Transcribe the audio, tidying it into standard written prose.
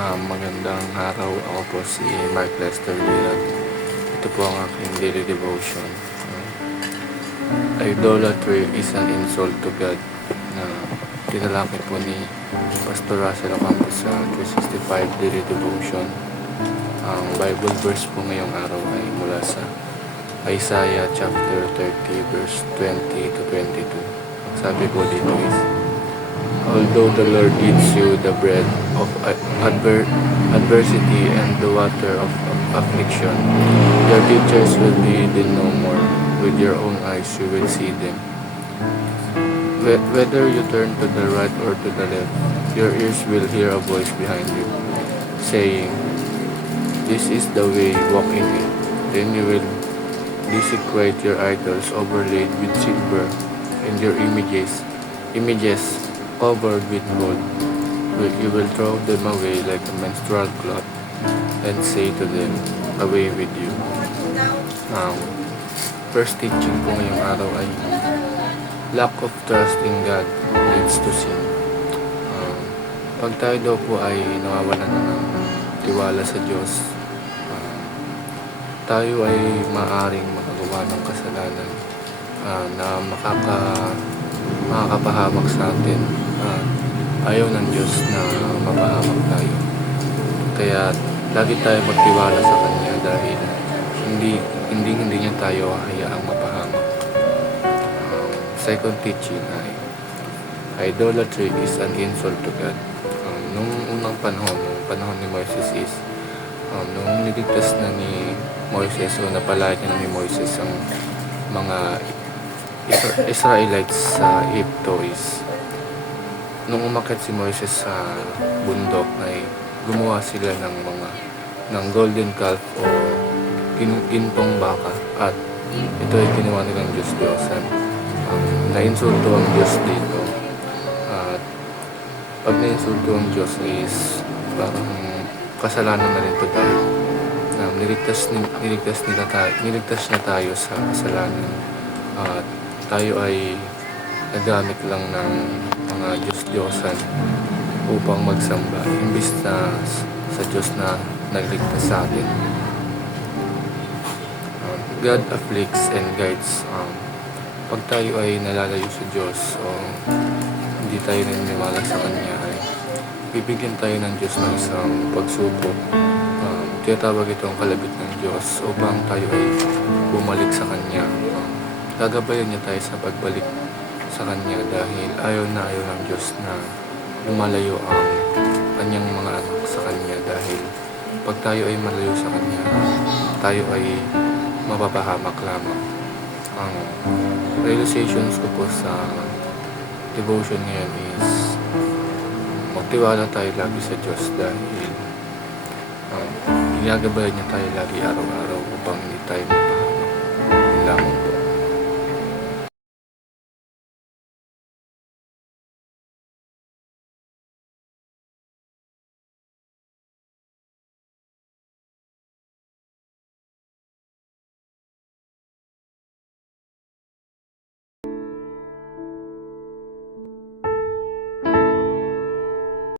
Magandang araw. Ako po si Mark Lester Virat. Ito po ang aking daily devotion. Idolatry is an insult to God, na tinalaki po ni Pastor Russell Ocampo sa 365 daily devotion. Ang Bible verse po ngayong araw ay mula sa Isaiah chapter 30 verse 20 to 22. Sabi po dito is, although the Lord gives you the bread of adversity and the water of affliction, your teachers will be hidden no more. With your own eyes you will see them. Whether you turn to the right or to the left, your ears will hear a voice behind you, saying, "This is the way, walk in it." Then you will desecrate your idols overlaid with silver, and your images covered with gold. You will throw them away like a menstrual cloth and say to them, "Away with you." First teaching ko ngayong araw ay lack of trust in God leads to sin. Pag tayo daw po ay nawawalan na ng tiwala sa Diyos, tayo ay maaaring makagawa ng kasalanan na makakapahamak sa atin. Ayaw ng Diyos na mapahamak tayo. Kaya lagi tayo magtiwala sa Kanya dahil hindi niya tayo hayaang mapahamak. Second teaching ay idolatry is an insult to God. Nung unang panahon ni Moises is nung niligtas na ni Moises o napalaya niya ni Moises ang mga Israelites sa Egypto is nung umakyat si Moises sa bundok ay gumawa sila ng golden calf o gintong baka, at ito ay ginawa nilang Diyos-Diyosan. Nainsulto ang Diyos dito, at pag nainsulto ang Diyos is parang kasalanan na rin ito dahil niligtas niya tayo sa kasalanan, at tayo ay nagamit lang ng mga Diyos-Diyosan upang magsamba imbis na sa Diyos na nagligtas sa atin. God afflicts and guides. Pag tayo ay nalalayo sa Diyos o hindi tayo naniniwala sa Kanya, ay bibigyan tayo ng Diyos ng isang pagsubok. Tinatawag itong kalabit ng Diyos upang tayo ay bumalik sa Kanya. Gagabayan niya tayo sa pagbalik sa Kanya dahil ayaw ng Diyos na lumalayo ang Kanyang mga anak sa Kanya, dahil pag tayo ay malayo sa Kanya, tayo ay mapapahamak lamang. Ang realizations ko po sa devotion ngayon is magtiwala tayo lagi sa Diyos dahil ginagabayan niya tayo lagi araw-araw upang